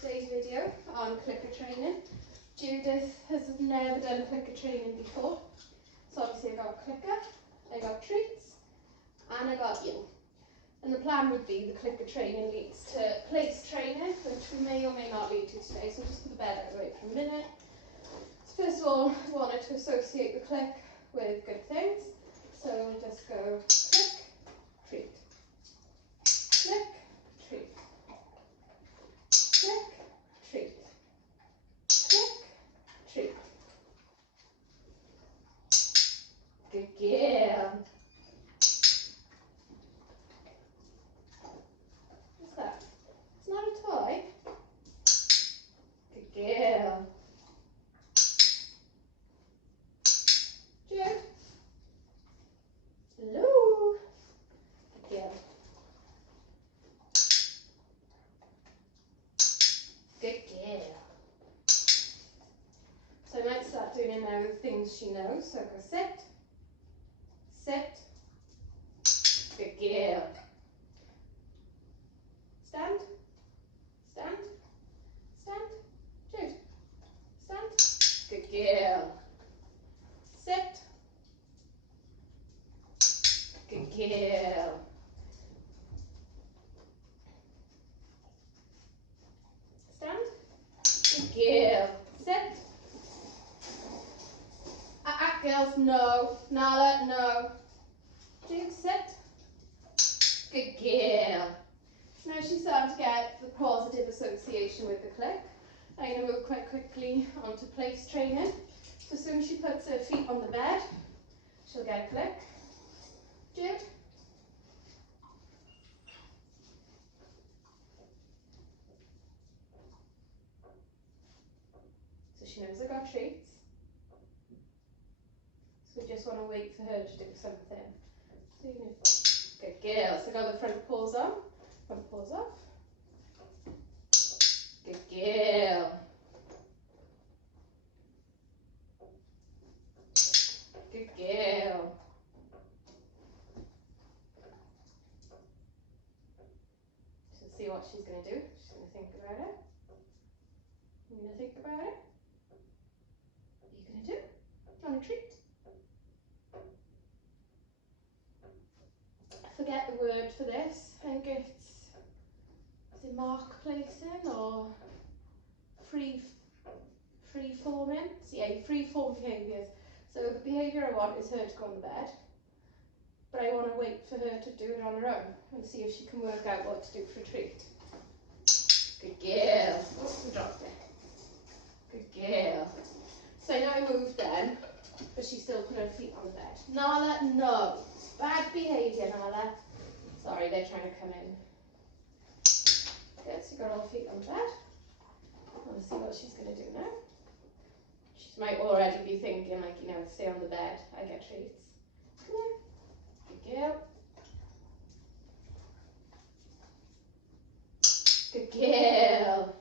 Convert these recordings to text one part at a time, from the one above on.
today's video on clicker training. Judith has never done clicker training before. So obviously I got a clicker, I got treats, and I got you. And the plan would be the clicker training leads to place training, which we may or may not lead to today. So just put the bed out of the way for a minute. So first of all, I wanted to associate the click with good things. So we'll just go click, treat, click, treat, click, treat, click, treat. Good girl. What's that? It's not a toy. Good girl. Jude. Hello. Good girl. Good girl. So I might start doing it now with things she knows. So go sit, sit, good girl. Stand, stand, stand, Jude, stand, good girl. Sit, good girl. Stand, good girl. Sit. Girls, no. Nala, no. Jude, sit. Good girl. So now she's starting to get the positive association with the click. I'm going to move quite quickly onto place training. So as soon as she puts her feet on the bed, she'll get a click. Jude. So she knows I got treats. So we just want to wait for her to do something. So good girl. So got the front paws on. Front paws off. Good girl. Good girl. So see what she's going to do. She's going to think about it. You're going to think about it. What are you going to do? Do you want a treat? I forget the word for this. I think it's, is it mark placing or free forming? So yeah, free form behaviours. So the behaviour I want is her to go on the bed, but I want to wait for her to do it on her own and see if she can work out what to do for a treat. Good girl. Oh, we dropped it. Good girl. So I know I moved then, but she still put her feet on the bed. Nala, no. Bad behaviour, Nala. Sorry, they're trying to come in. Good, so you got all feet on the bed. I want to see what she's going to do now. She might already be thinking, like, you know, stay on the bed, I get treats. Come here. Good girl. Good girl.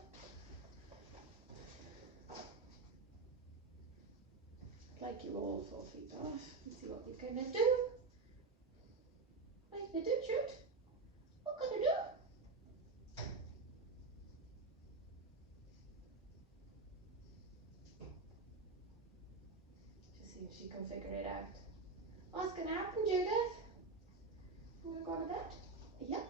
Like you all 4 feet off. Let's see what you're going to do. What are you going to do, Jude? What are you going to do? Just see if she can figure it out. What's going to happen, Judith? You want to go to bed? Yep.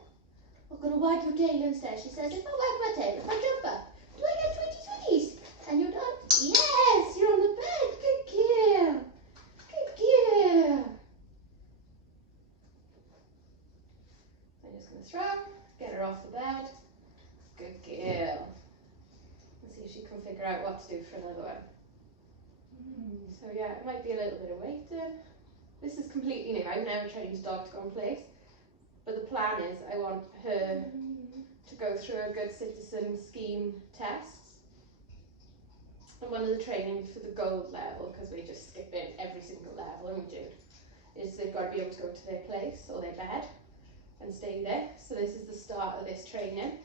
I'm going to wipe your tail instead. She says, if I wipe my tail, if I jump up, do I get sweeties? And you're done? Yes, you're on the bed. Good girl. Good girl. I'm just going to throw, get her off the bed. Good girl. Let's see if she can figure out what to do for another one. So yeah, it might be a little bit of waiting. This is completely new. I've never trained a dog to go in place. But the plan is I want her to go through a good citizen scheme test. And one of the training for the gold level, because we just skip in every single level and we do, is they've got to be able to go to their place or their bed and stay there. So this is the start of this training.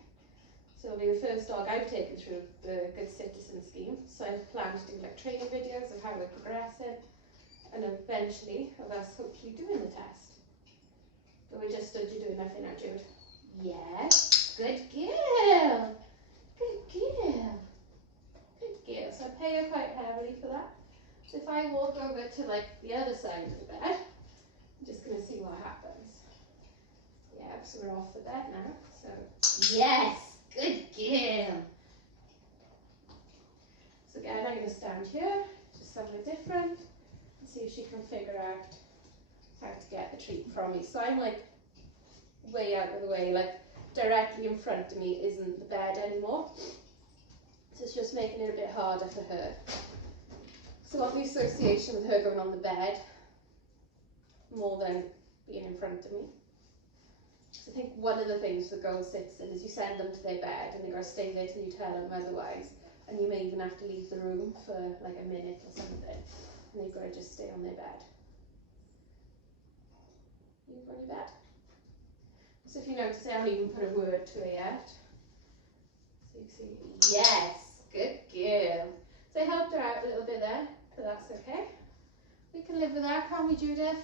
So it'll be the first dog I've taken through the good citizen scheme. So I plan to do like training videos of how we're progressing and eventually of us hopefully doing the test. But we just stood you doing nothing now, Jude. Yes, good girl. Good girl. So if I walk over to like the other side of the bed, I'm just going to see what happens. Yeah, so we're off the bed now. So yes, good girl. So again, I'm going to stand here, just somewhere different, and see if she can figure out how to get the treat from me. So I'm like way out of the way, like directly in front of me isn't the bed anymore. So it's just making it a bit harder for her. So I want the association with her going on the bed more than being in front of me. So I think one of the things the girl sits in is you send them to their bed and they're going to stay there till you tell them otherwise. And you may even have to leave the room for like a minute or something. And they've got to just stay on their bed. You on your bed? So if you notice, I haven't even put a word to it yet. So you see, yes, good girl. So I helped her out a little bit there, but that's okay. We can live with that, can't we, Judith?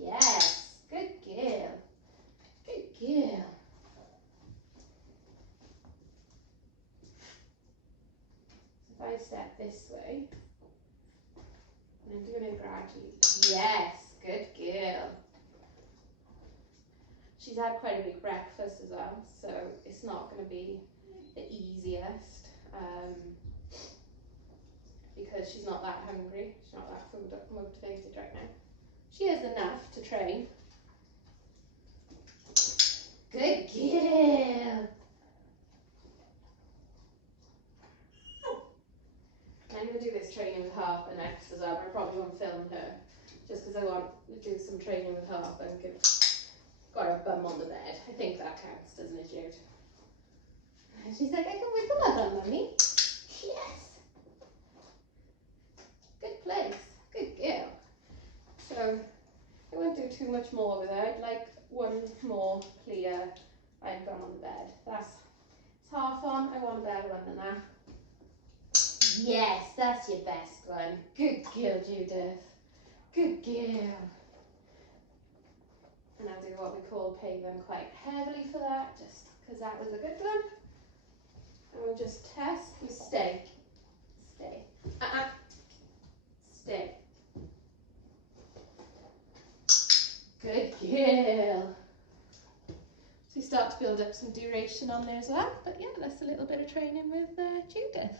Yes, good girl. Good girl. So if I step this way, and I'm doing it gradually. Yes, good girl. She's had quite a big breakfast as well, so it's not going to be the easiest because she's not that hungry. She's not that food motivated right now. She is enough to train. Good girl. I'm going to do this training with Harper next as well. I probably won't film her just because I want to do some training with Harper and got her bum on the bed. I think that counts, doesn't it, Jude? And she's like, I can wiggle my bum, Mummy. Yes. Good place. Good girl. So I won't do too much more with her. I'd like one more clear. I've gone on the bed. It's half on. I want a better one than that. Yes, that's your best one. Good girl, Judith. Good girl. And I'll do what we call pay them quite heavily for that, just because that was a good one. And we'll just test. You stay. Stay. Stay. Good girl. So we start to build up some duration on there as well. But yeah, that's a little bit of training with Judith.